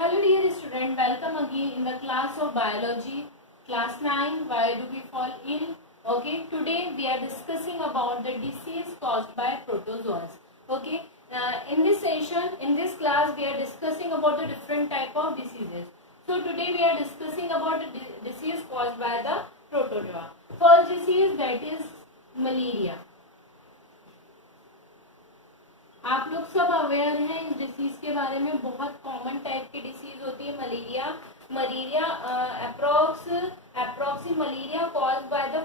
Hello dear student, welcome again in the class of biology, class 9. Why do we fall ill? Okay, today we are discussing about the disease caused by protozoans. Okay, in this session, in this class, we are discussing about the different type of diseases. So today we are discussing about the disease caused by the protozoa. First disease, that is malaria. आप लोग सब aware हैं इस disease के बारे में. बहुत common type की डिसीज होती है malaria. Malaria approx malaria caused by the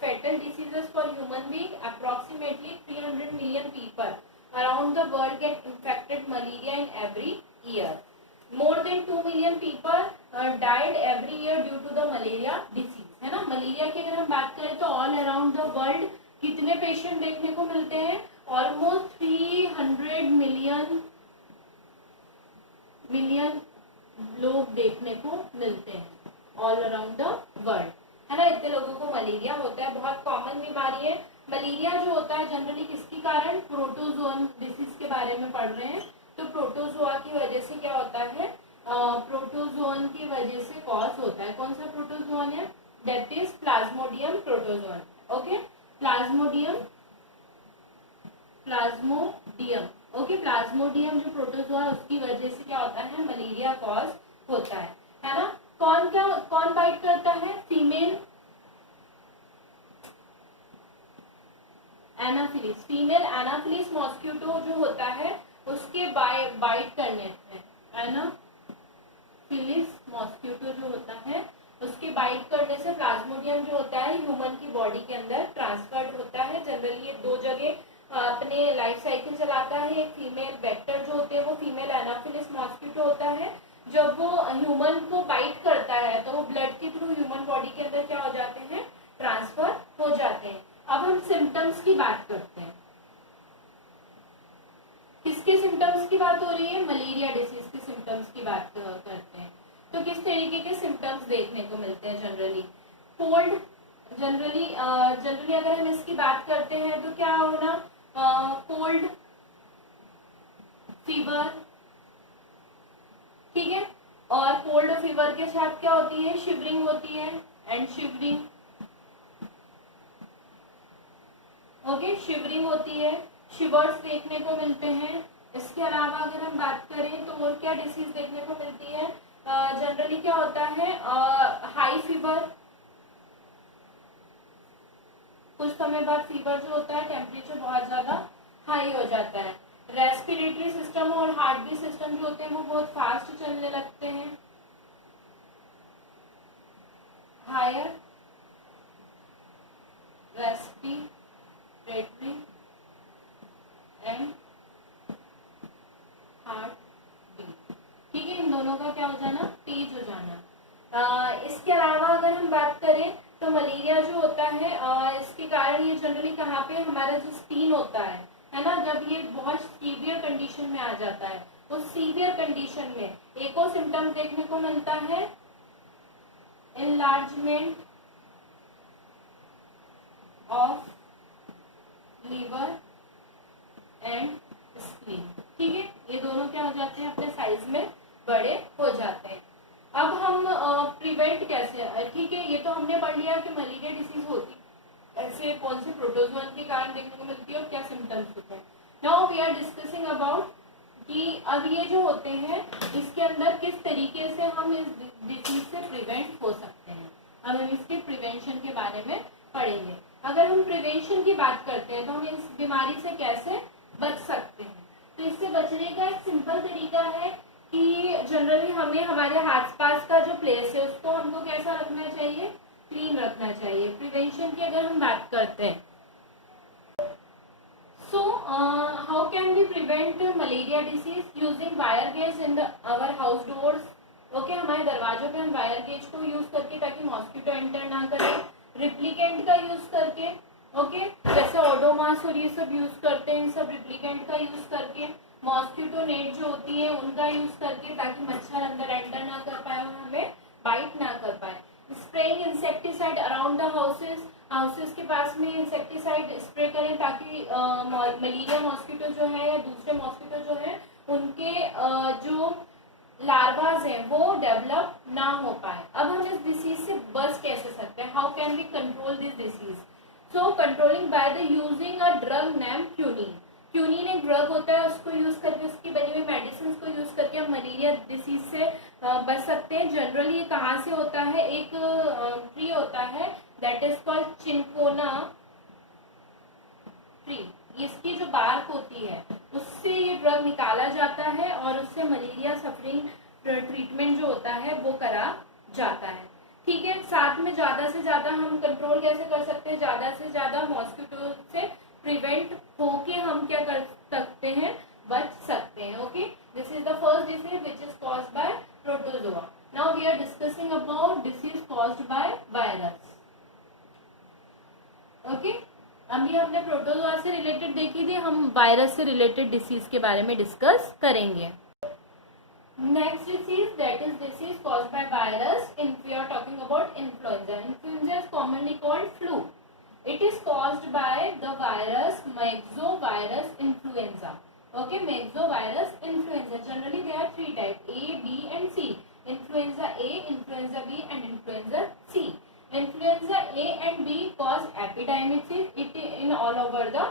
fatal diseases for human being. Approximately 300 million people around the world get infected malaria in every year. More than 2 million people died every year due to the malaria disease. है ना. Malaria की अगर हम बात करें तो all around the world कितने patient देखने को मिलते हैं? ऑलमोस्ट 300 मिलियन लोग देखने को मिलते हैं ऑल अराउंड द वर्ल्ड. है ना. इतने लोगों को मलेरिया होता है. बहुत कॉमन बीमारी है. मलेरिया जो होता है जनरली किसके कारण? प्रोटोजोन डिसीज के बारे में पढ़ रहे हैं. तो प्रोटोजोआ की वजह से क्या होता है? प्रोटोजोन की वजह से कॉज होता है. कौन सा प्रोटोजोन है? That is Plasmodium protozoan. Okay, Plasmodium okay. Plasmodium जो प्रोटोजोआ उसकी वजह से क्या होता है? मलेरिया कॉज होता है ना. कौन बाइट करता है? Female Anopheles. Female Anopheles mosquito जो होता है उसके बाइट करने से एनाफिलिस मॉस्किटो जो होता है उसके बाइट करने से प्लाज्मोडियम जो होता है ह्यूमन की बॉडी के अंदर ट्रांसफर्ड होता है. जनरली ये दो जगह अपने लाइफ साइकिल चलाता है. एक फीमेल वेक्टर जो होते हैं वो फीमेल एनाफिलिस मॉस्किटो होता है. जब वो ह्यूमन को बाइट करता है तो वो ब्लड के थ्रू ह्यूमन बॉडी के अंदर क्या हो जाते हैं? ट्रांसफर हो जाते हैं. अब हम सिम्टम्स की बात करते हैं. किसके सिम्टम्स की बात हो रही है? मलेरिया डिसीज के सिम्टम्स की बात करते हैं. तो किस तरीके के सिम्टम्स देखने को मिलते हैं? Generally cold. जनरली अगर हम इसकी बात करते हैं तो क्या होना? Cold, fever. ठीक है. और कोल्ड और फीवर के साथ क्या होती है? शिवरिंग होती है. And shivering. ओके, शिवरिंग होती है. शिवर्स देखने को मिलते हैं. इसके अलावा अगर हम बात करें तो और क्या डिसीज देखने को मिलती है? जनरली क्या होता है? High fever. कुछ समय बाद फीवर जो होता है टेम्परेचर बहुत ज्यादा हाई हो जाता है. रेस्पिरेटरी सिस्टम और हार्ट बीट सिस्टम जो होते हैं वो बहुत फास्ट चलने लगते हैं. Higher respiratory and heart beat. ठीक है. इन दोनों का क्या हो जाना? तेज हो जाना. इसके अलावा अगर हम बात करें तो मलेरिया जो होता है इसके कारण ये जनरली कहाँ पे? हमारा जो स्किन होता है ना, जब ये बहुत सीवियर कंडीशन में आ जाता है उस सीवियर कंडीशन में एक और सिम्टम देखने को मिलता है, enlargement of liver and spleen. ठीक है. ये दोनों क्या हो जाते हैं? अपने साइज में बड़े हो जाते हैं. अब हम प्रिवेंट कैसे? ठीक है, ये तो हमने पढ़ लिया कि मलेरिया डिसीज होती ऐसे कौन से प्रोटोजोन के कारण देखने को मिलती है और क्या सिम्टम्स होते हैं. Now we are discussing about कि अब ये जो होते हैं इसके अंदर किस तरीके से हम इस डिसीज से प्रिवेंट हो सकते हैं. अब हम इसके प्रिवेंशन के बारे में पढ़ेंगे. अगर हम प्रिवेंशन की बात करते हैं तो हम इस बीमारी से कैसे बच सकते हैं. तो इससे बचने का एक सिंपल तरीका है कि जनरली हमें हमारे आसपास का जो प्लेस है उसको हमको कैसा रखना चाहिए? क्लीन रखना चाहिए. प्रिवेंशन की अगर हम बात करते हैं so how can we prevent malaria disease? Using wire gauze in our house doors. Okay, हमारे दरवाजों पे हम वायर गेज को यूज करके ताकि मॉस्किटो एंटर ना करे. रिप्लिकेंट का यूज करके. ओके, जैसे ओडोमास और ये सब यूज करते हैं, इन सब रिप्लिकेंट का यूज करके. मॉस्किटो नेट जो होती है उनका यूज करके ताकि मच्छर अंदर एंटर ना कर पाए और हमें बाइट ना कर पाए. Spraying insecticide around the houses के पास में इंसेक्टिसाइड स्प्रे करें ताकि मलेरिया मॉस्किटो जो है या दूसरे मॉस्किटो जो है उनके जो लार्वाज हैं वो डेवलप ना हो पाए। अब हम इस डिसीज से बच कैसे सकते हैं, how can we control this disease? So controlling by the using a drug name quinine. Quinine एक ड्रग होता है, उसको यूज करके, उसकी बनी हुई मेडिसिन को यूज करके हम मलेरिया डिसीज से बच सकते हैं। जनरली ये कहाँ से होता है, एक ट्री होता है दैट इज कॉल्ड चिंकोना ट्री, इसकी जो बार्क होती है उससे ये ड्रग निकाला जाता है और उससे मलेरिया सफरिंग ट्रीटमेंट जो होता है वो करा जाता है। ठीक है, साथ में ज्यादा से ज्यादा हम कंट्रोल कैसे कर सकते हैं, ज्यादा से ज्यादा मॉस्किटो से प्रिवेंट होके हम क्या कर सकते हैं, बच सकते हैं। Okay, this is the first disease which is caused by protozoa. Now we are discussing about disease caused by virus. Okay, अभी हमने प्रोटोजोआ से रिलेटेड देखी थी, हम वायरस से रिलेटेड डिसीज के बारे में डिस्कस करेंगे। Next disease that is disease caused by virus, in we are talking about influenza. Influenza is commonly called flu. It is caused by the virus Myxovirus influenza. Okay, Myxovirus influenza. Generally, there are three types: A, B, and C. Influenza A, Influenza B, and Influenza C. Influenza A and B cause epidemics in all over the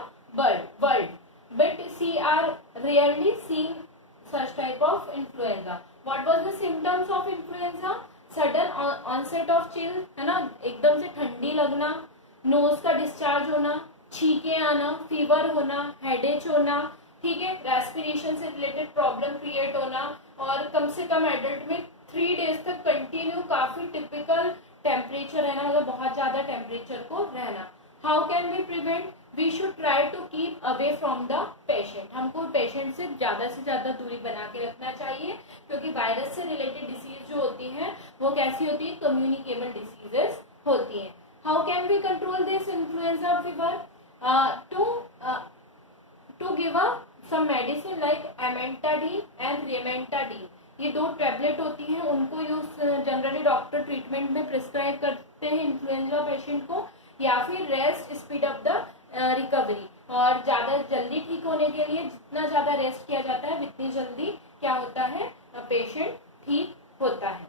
world. But C are rarely seen such type of influenza. What was the symptoms of influenza? Sudden onset of chill, है ना, एकदम से ठंडी लगना, knows का discharge होना, छींके आना, फीवर होना, हेडेच होना, ठीक है, रेस्पिरेशन से रिलेटेड प्रॉब्लम क्रिएट होना, और कम से कम एडल्ट में 3 डेज तक कंटिन्यू काफी टिपिकल टेम्परेचर रहना, मतलब बहुत ज्यादा टेम्परेचर को रहना। How can we prevent? We should try to keep away from the patient. हमको पेशेंट से ज्यादा दूरी बना के रखना चाहिए, क्योंकि वायरस से रिलेटेड डिसीज जो होती है वो कैसी होती है, कम्युनिकेबल डिसीजेस होती है। How can we control this influenza fever? To give some medicine like amantadine and riamantadine. ये 2 टैबलेट होती हैं, उनको यूज जनरली डॉक्टर ट्रीटमेंट में प्रिस्क्राइब करते हैं इन्फ्लुएंजा पेशेंट को, या फिर rest speed up the recovery. और ज्यादा जल्दी ठीक होने के लिए जितना ज्यादा रेस्ट किया जाता है उतनी जल्दी क्या होता है, पेशेंट ठीक होता है।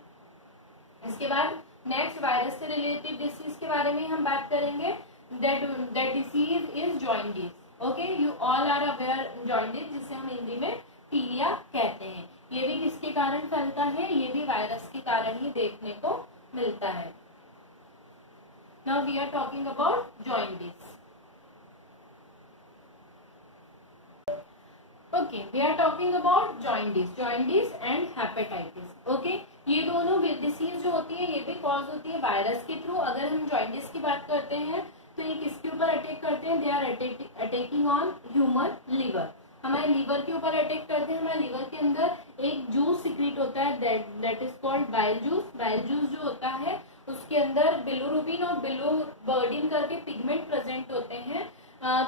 इसके बाद नेक्स्ट वायरस से रिलेटेड डिसीज के बारे में हम बात करेंगे। That disease is jaundice. Okay, you all are aware jaundice, जिसे हम हिंदी में पीलिया कहते हैं। ये भी किसके कारण फैलता है, ये भी वायरस के कारण ही देखने को मिलता है। Now we are talking about jaundice. Okay, we are talking about jaundice and hepatitis. Okay, ये दोनों डिसीज जो होती है ये भी कॉज होती है वायरस के थ्रू। अगर हम जॉइंडिस की बात करते हैं तो ये किसके ऊपर अटैक करते हैं, they are attacking on human liver. हमारे लिवर के ऊपर अटैक करते हैं। हमारे लिवर के अंदर एक जूस सिक्रीट होता है that is called bile juice. Bile juice जो होता है उसके अंदर बिलिरुबिन और बिलिबर्डिन करके पिगमेंट प्रेजेंट होते हैं,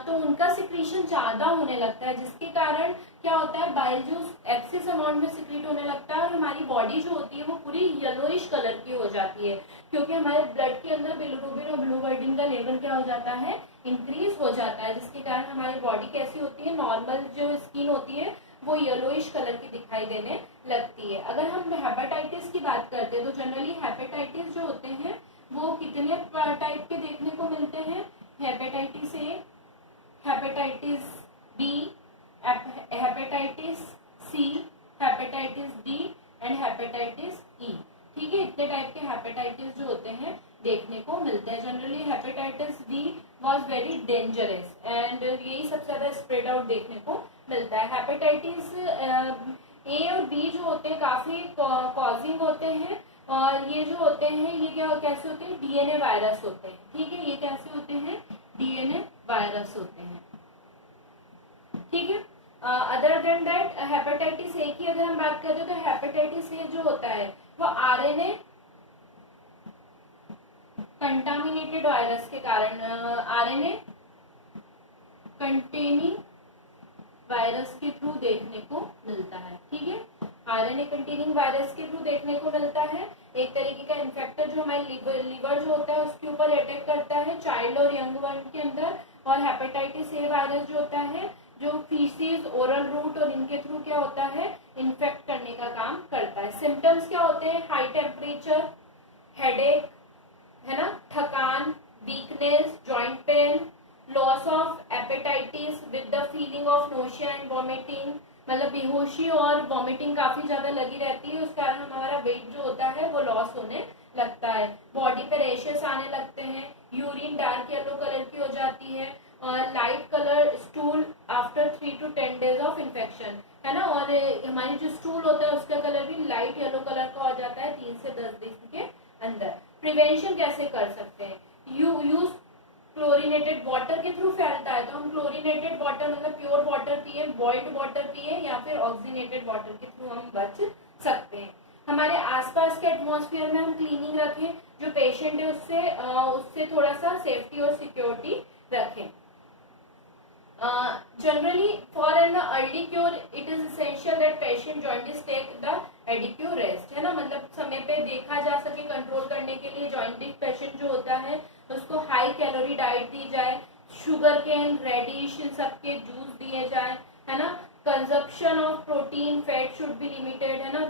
तो उनका सिक्रीशन ज्यादा होने लगता है, जिसके कारण क्या होता है, बाइल जूस एक्सेस अमाउंट में सिक्रीट होने लगता है और हमारी बॉडी जो होती है वो पूरी येलोइश कलर की हो जाती है, क्योंकि हमारे ब्लड के अंदर बिलिरुबिन और बिलिबर्डिन का लेवल क्या हो जाता है, इंक्रीज हो जाता है, जिसके कारण हमारी बॉडी कैसी होती है, नॉर्मल जो स्किन होती है वो येलोइश कलर की दिखाई देने लगती है। अगर हम हेपेटाइटिस की बात करते हैं तो जनरली हेपेटाइटिस जो होते हैं वो कितने टाइप के देखने को मिलते हैं, hepatitis A, hepatitis B, hepatitis C, hepatitis D and hepatitis E. ठीक है, इतने टाइप के हेपेटाइटिस जो होते हैं देखने को मिलते हैं। Generally hepatitis D was very dangerous and यही सबसे ज्यादा स्प्रेड आउट देखने को मिलता है। हेपेटाइटिस ए और बी जो होते हैं काफी कॉजिंग होते हैं, और ये जो होते हैं ये कैसे होते हैं, डीएनए वायरस होते हैं। ठीक है, ये कैसे होते हैं, डीएनए वायरस होते हैं। ठीक है, other than that hepatitis A की अगर हम बात करें तो हेपेटाइटिस ए जो होता है वो आरएनए कंटामिनेटेड वायरस के कारण, आरएनए कंटेनिंग वायरस के थ्रू देखने को मिलता है। ठीक है, आरएनए कंटेनिंग वायरस के थ्रू देखने को मिलता है। एक तरीके का इन्फेक्टर जो हमारे लिवर जो होता है उसके ऊपर अटैक करता है चाइल्ड और यंग वन के अंदर, और हेपेटाइटिस ए वायरस जो होता है जो फीसिस, ओरल रूट और इनके थ्रू क्या होता है, इन्फेक्ट करने का काम करता है। हैं हाई टेम्परेचर, हेडेक, है ना, थकान, weakness, joint pain, loss of appetite with the feeling of nausea and vomiting, मतलब बेहोशी और वॉमिटिंग काफी ज्यादा लगी रहती है, उस कारण हमारा वेट जो होता है वो लॉस होने लगता है। बॉडी पे रैशेस आने लगते हैं, यूरिन डार्क येलो कलर की हो जाती है, और light colour stool after 3 to 10 days of infection, है ना, और हमारी जो स्टूल होता है उसका कलर भी लाइट येलो कलर का हो जाता है 3 से 10 दिन के अंदर। प्रिवेंशन कैसे कर सकते हैं? यूज क्लोरीनेटेड वाटर के थ्रू फैलता है, तो हम क्लोरीनेटेड वाटर मतलब प्योर वाटर पिए, बॉइल्ड वाटर पिए, या फिर ऑक्सीनेटेड वाटर के थ्रू हम बच सकते हैं। हमारे आसपास के एटमॉस्फेयर में हम क्लीनिंग रखें, जो पेशेंट है उससे थोड़ा सा सेफ्टी और सिक्योरिटी रखें। Generally, for an early cure, it is essential that patient jaundice take the adequate rest, है ना, मतलब समय पे देखा जा सके, कंट्रोल करने के लिए जॉन्डिस पेशेंट जो होता है उसको हाई कैलोरी डाइट दी जाए, शुगर केन, रेडिश, इन सबके जूस दिए जाए, है ना, consumption of protein fat should be limited, है ना,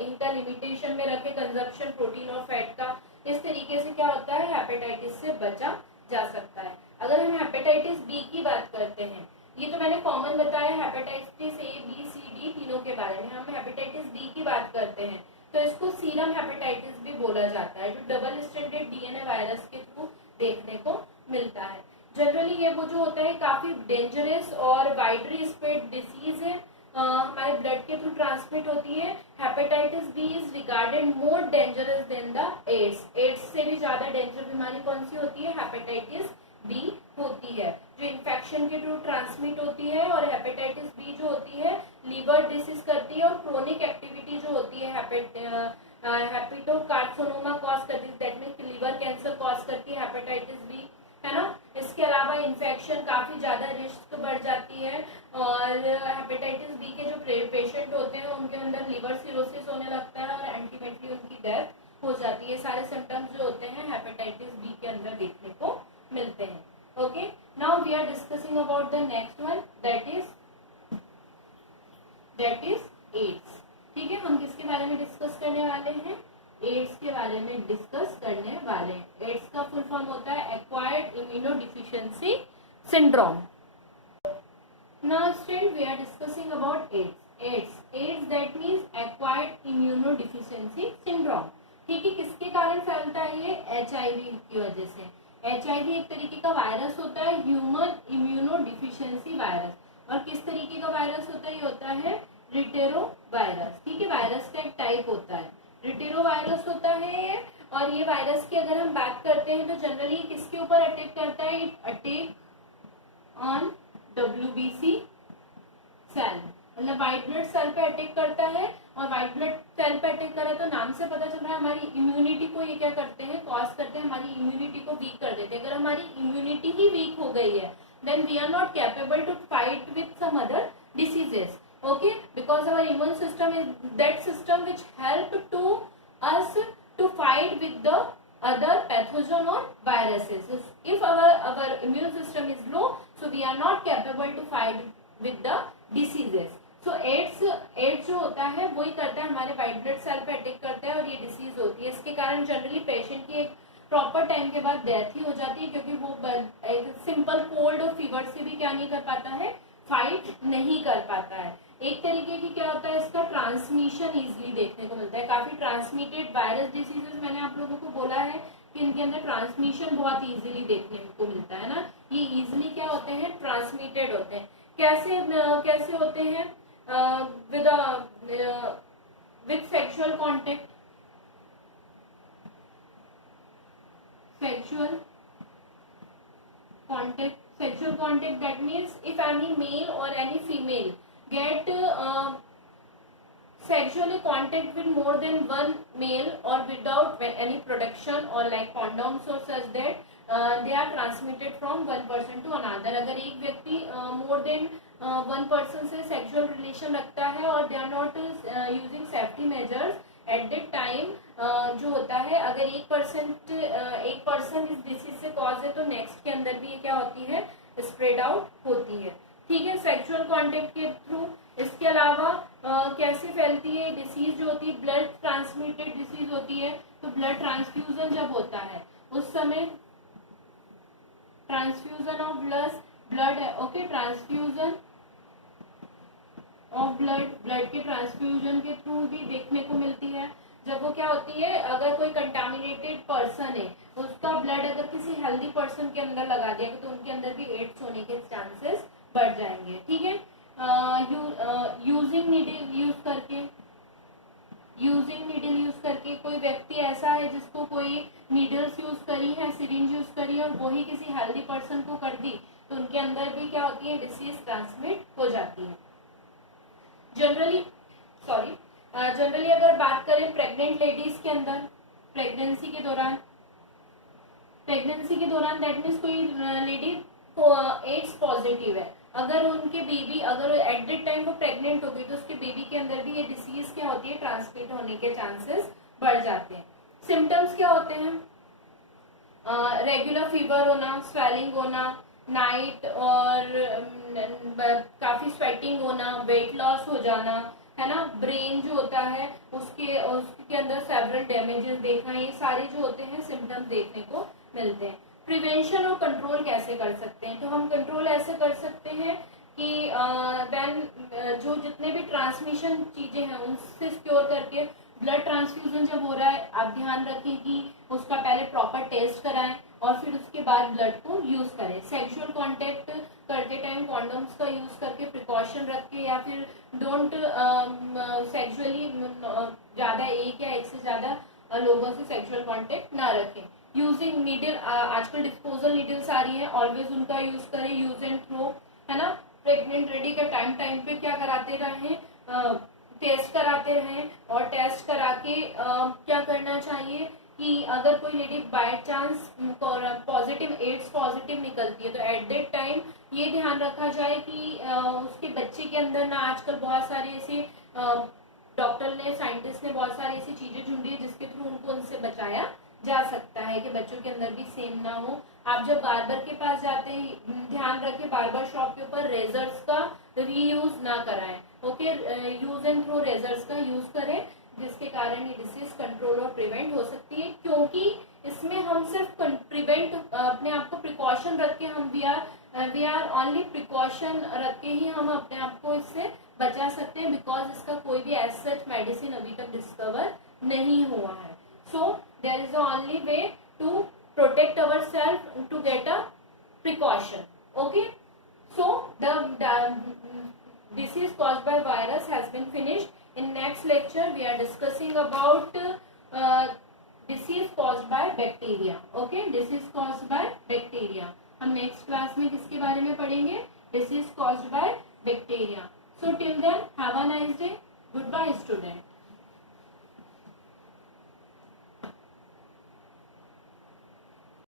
इनका लिमिटेशन में रखे कंजप्शन प्रोटीन और फैट का। इस तरीके से क्या होता है, हेपेटाइटिस से बचा जा सकता है। अगर हम हेपेटाइटिस बी की बात करते हैं, ये तो मैंने कॉमन बताया hepatitis A B C D तीनों के बारे में, हम हेपेटाइटिस बी की बात करते हैं तो इसको सीरम हेपेटाइटिस भी बोला जाता है, जो डबल स्ट्रैंडेड डीएनए वायरस के थ्रू देखने को मिलता है। जनरली ये वो जो होता है काफी डेंजरस और वाइडली स्प्रेड डिसीज है, हमारे ब्लड के थ्रू ट्रांसमिट होती है। Hepatitis B is regarded more dangerous than the AIDS. AIDS से भी ज्यादा डेंजर बीमारी कौन सी होती है? हेपेटाइटिस बी होती है, जो इन्फेक्शन के थ्रू ट्रांसमिट होती है। और हेपेटाइटिस बी जो होती है लीवर डिसीज करती है, और क्रोनिक एक्टिविटी जो होती है हेपेटोकार्सिनोमा कॉज करती है, that means liver cancer cause करती है हेपेटाइटिस बी, है ना। इसके अलावा इन्फेक्शन काफी ज्यादा रिस्क बढ़ जाती है, और हेपेटाइटिस बी के जो पेशेंट होते हैं उनके अंदर लिवर सिरोसिस होने लगता है, और अल्टीमेटली उनकी डेथ हो जाती है। सारे सिम्टम्स जो होते हैं हेपेटाइटिस बी के अंदर देखने को मिलते हैं। Okay, now we are discussing about the next one, that is AIDS. ठीक है, हम किसके बारे में डिस्कस करने वाले हैं? एड्स के बारे में डिस्कस करने वाले। एड्स का फुल फॉर्म होता है acquired immunodeficiency syndrome. Now still we are discussing about AIDS that means acquired immunodeficiency syndrome. ठीक है, किसके कारण फैलता है ये? एचआईवी की वजह से। एचआईवी एक तरीके का वायरस होता है, ह्यूमन इम्यूनोडिफिशियंसी वायरस। और किस तरीके का वायरस होता है? ये होता है रिटेरो वायरस। ठीक है, वायरस का एक टाइप होता है, रिटेरो वायरस होता है। और ये वायरस की अगर हम बात करते हैं तो जनरली किसके ऊपर अटैक करता है? It attack on WBC cell, मतलब व्हाइट ब्लड सेल पे अटैक करता है। और व्हाइट ब्लड सेल पे अटैक करा तो नाम से पता चल रहा है हमारी इम्यूनिटी को ये क्या करते हैं? कॉज करते हैं, हमारी इम्यूनिटी को वीक कर देते हैं। अगर हमारी इम्यूनिटी ही वीक हो गई है then we are not capable to fight with some other diseases. Okay, because our immune system is that system which help to us to fight with the other pathogen or viruses. If our immune system is low, so we are not capable to fight with the diseases. So AIDS जो होता है वही करता है, हमारे white blood cell पे attack करता है और ये डिसीज होती है। इसके कारण जनरली पेशेंट की एक प्रॉपर टाइम के बाद डेथ ही हो जाती है, क्योंकि वो सिंपल कोल्ड और फीवर से भी क्या नहीं कर पाता है? फाइट नहीं कर पाता है। एक तरीके की क्या होता है, इसका ट्रांसमिशन इजीली देखने को मिलता है। काफी ट्रांसमिटेड वायरस डिसीजेस मैंने आप लोगों को बोला है कि इनके अंदर ट्रांसमिशन बहुत इजीली देखने को मिलता है ना। ये इजीली क्या होते हैं? ट्रांसमिटेड होते हैं। कैसे होते हैं? With sexual contact, sexual contact that means if any male or any female get sexually contact with more than one male or without any protection or like condoms or such that they are transmitted from one person to another। अगर एक व्यक्ति more than one person से sexual relation रखता है और they are not using safety measures at that time जो होता है, अगर एक पर्सन इस डिसीज से कॉज है तो नेक्स्ट के अंदर भी ये क्या होती है? स्प्रेड आउट होती है। ठीक है, सेक्सुअल कांटेक्ट के थ्रू। इसके अलावा कैसे फैलती है कोई डिसीज जो होती है ब्लड ट्रांसमिटेड डिसीज होती है, तो ब्लड ट्रांसफ्यूजन जब होता है उस समय ट्रांसफ्यूजन ऑफ ब्लड है, ओके, ट्रांसफ्यूजन ऑफ ब्लड के ट्रांसफ्यूजन के थ्रू भी देखने को मिलती है। जब वो क्या होती है, अगर कोई कंटामिनेटेड पर्सन है उसका ब्लड अगर किसी हेल्दी पर्सन के अंदर लगा दिया तो उनके अंदर भी एड्स होने के चांसेस बढ़ जाएंगे, ठीक है। यूजिंग नीडल यूज करके कोई व्यक्ति ऐसा है जिसको कोई नीडल्स यूज करी है, सिरिंज यूज करी है और वही किसी हेल्दी पर्सन को कर दी तो उनके अंदर भी क्या होती है, डिसीज ट्रांसमिट हो जाती है। जनरली अगर बात करें प्रेग्नेंट लेडीज के अंदर, प्रेगनेंसी के दौरान दैट मीन्स कोई लेडी एड्स पॉजिटिव है, अगर उनके बेबी अगर एट द टाइम वो प्रेग्नेंट हो गई तो उसके बेबी के अंदर भी ये डिसीज क्या होती है, ट्रांसमिट होने के चांसेस बढ़ जाते हैं। सिम्टम्स क्या होते हैं, रेगुलर फीवर होना, स्वेलिंग होना, नाइट और काफी स्वेटिंग होना, वेट लॉस हो जाना, है ना, ब्रेन जो होता है उसके अंदर सेवरल डैमेजेस देखना, ये सारे जो होते हैं सिम्टम्स देखने को मिलते हैं। प्रिवेंशन और कंट्रोल कैसे कर सकते हैं, तो हम कंट्रोल ऐसे कर सकते हैं कि जो जितने भी ट्रांसमिशन चीजें हैं उनसे सिक्योर करके, ब्लड ट्रांसफ्यूजन जब हो रहा है आप ध्यान रखें कि उसका पहले प्रॉपर टेस्ट कराएं और फिर उसके बाद ब्लड को यूज करें। सेक्सुअल कांटेक्ट करते टाइम कॉन्डोम्स का यूज करके प्रिकॉशन रख के, या फिर डोंट सेक्सुअली ज्यादा एक या एक से ज्यादा लोगों से सेक्सुअल कांटेक्ट ना रखें। यूजिंग नीडल, आजकल डिस्पोजल नीडल्स आ रही हैं, ऑलवेज उनका यूज करें, यूज एंड थ्रो, है ना। प्रेग्नेंट लेडी का टाइम पे क्या कराते रहें, टेस्ट कराते रहें और टेस्ट करा के क्या करना चाहिए कि अगर कोई lady by chance positive AIDS positive निकलती है तो एट दैट टाइम ये ध्यान रखा जाए कि उसके बच्चे के अंदर ना, आजकल बहुत सारे ऐसे डॉक्टर ने, साइंटिस्ट ने बहुत सारी ऐसी चीजें ढूंढी है जिसके थ्रू उनको उनसे बचाया जा सकता है कि बच्चों के अंदर भी सेम ना हो। आप जब बार्बर के पास जाते हैं ध्यान रखें बार्बर शॉप के ऊपर रेजर्स का रीयूज ना कराएं, okay, use and throw razors का यूज करें, जिसके कारण ये डिसीज कंट्रोल और प्रिवेंट हो सकती है, क्योंकि इसमें हम सिर्फ प्रिवेंट अपने आप को प्रिकॉशन रख के हम वी आर ओनली प्रिकॉशन रख के ही हम अपने आप को इससे बचा सकते हैं, बिकॉज इसका कोई भी एज सच मेडिसिन अभी तक डिस्कवर नहीं हुआ है। So there is the only way to protect ourselves to get a precaution. Okay. So the disease caused by virus has been finished. In next lecture we are discussing about disease caused by bacteria. Okay, disease caused by bacteria. हम next class में किसके बारे में पढ़ेंगे, disease caused by bacteria. So till then have a nice day. Goodbye student.